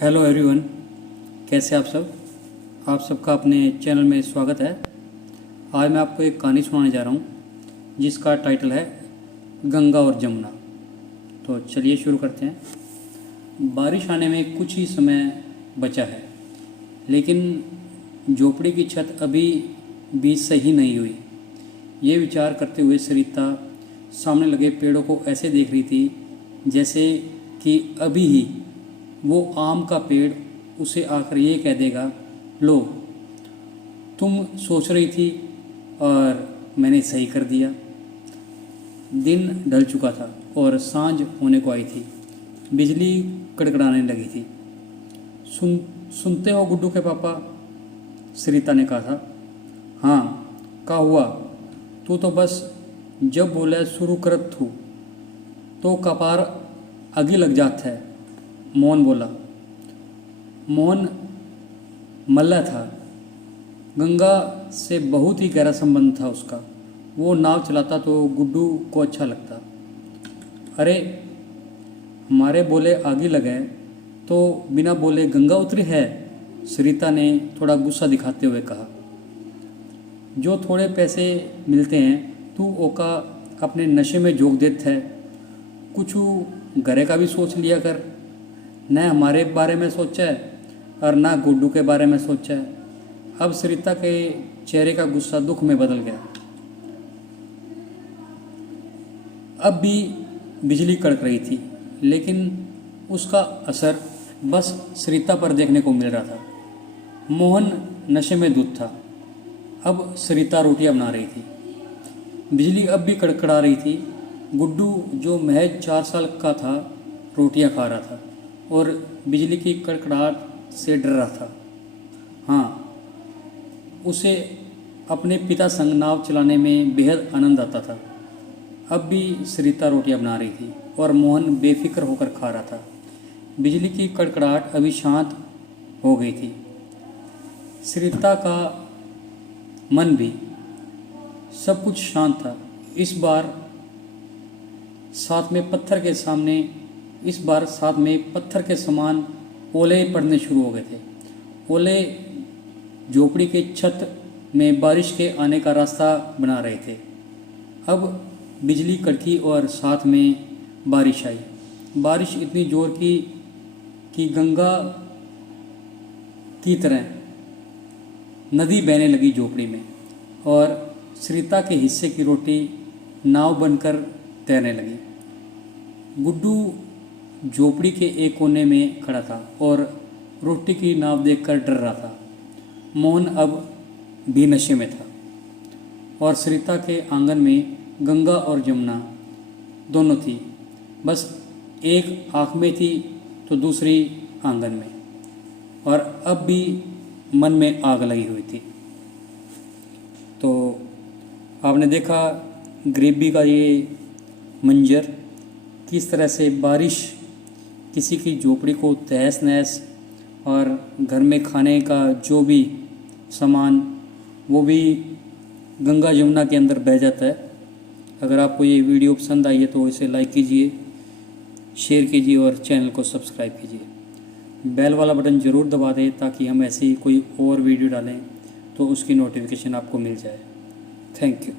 Hello everyone, कैसे आप सब। आप सबका अपने चैनल में स्वागत है। आज मैं आपको एक कहानी सुनाने जा रहा हूँ जिसका टाइटल है गंगा और जमुना। तो चलिए शुरू करते हैं। बारिश आने में कुछ ही समय बचा है, लेकिन झोपड़ी की छत अभी भी सही नहीं हुई। ये विचार करते हुए सरिता सामने लगे पेड़ों को ऐसे देख रही थी जैसे कि अभी ही वो आम का पेड़ उसे आकर ये कह देगा, लो तुम सोच रही थी और मैंने सही कर दिया। दिन ढल चुका था और सांझ होने को आई थी। बिजली कड़कड़ाने लगी थी। सुनते हो गुड्डू के पापा, सरिता ने कहा था। हाँ, का हुआ? तू तो बस जब बोले शुरू करत थू तो कपार आगे लग जात है, मोहन बोला। मोहन मल्ला था। गंगा से बहुत ही गहरा संबंध था उसका। वो नाव चलाता तो गुड्डू को अच्छा लगता। अरे हमारे बोले आगे लगे तो बिना बोले गंगा उतरी है, सरिता ने थोड़ा गुस्सा दिखाते हुए कहा। जो थोड़े पैसे मिलते हैं तू ओका अपने नशे में जोक देता है। कुछ घरे का भी सोच लिया कर। न हमारे बारे में सोचा है और ना गुड्डू के बारे में सोचा है। अब सरिता के चेहरे का गुस्सा दुख में बदल गया। अब भी बिजली कड़क रही थी, लेकिन उसका असर बस सरिता पर देखने को मिल रहा था। मोहन नशे में धुत था। अब सरिता रोटियां बना रही थी। बिजली अब भी कड़कड़ा रही थी। गुड्डू जो महज 4 साल का था रोटियां खा रहा था और बिजली की कड़कड़ाहट से डर रहा था। हाँ, उसे अपने पिता संग नाव चलाने में बेहद आनंद आता था। अब भी सरिता रोटियां बना रही थी और मोहन बेफिक्र होकर खा रहा था। बिजली की कड़कड़ाहट अभी शांत हो गई थी। सरिता का मन भी, सब कुछ शांत था। इस बार साथ में पत्थर के समान ओले पड़ने शुरू हो गए थे। ओले झोपड़ी के छत में बारिश के आने का रास्ता बना रहे थे। अब बिजली कड़की और साथ में बारिश आई। बारिश इतनी जोर की कि गंगा की तरह नदी बहने लगी झोपड़ी में और सरिता के हिस्से की रोटी नाव बनकर तैरने लगी। गुड्डू झोपड़ी के एक कोने में खड़ा था और रोटी की नाव देखकर डर रहा था। मोहन अब भी नशे में था और सरिता के आंगन में गंगा और जमुना दोनों थी। बस एक आँख में थी तो दूसरी आंगन में, और अब भी मन में आग लगी हुई थी। तो आपने देखा गरीबी का ये मंजर, किस तरह से बारिश किसी की झोपड़ी को तहस नहस और घर में खाने का जो भी सामान वो भी गंगा जमुना के अंदर बह जाता है। अगर आपको ये वीडियो पसंद आई है तो इसे लाइक कीजिए, शेयर कीजिए और चैनल को सब्सक्राइब कीजिए। बेल वाला बटन ज़रूर दबा दें ताकि हम ऐसी कोई और वीडियो डालें तो उसकी नोटिफिकेशन आपको मिल जाए। Thank you.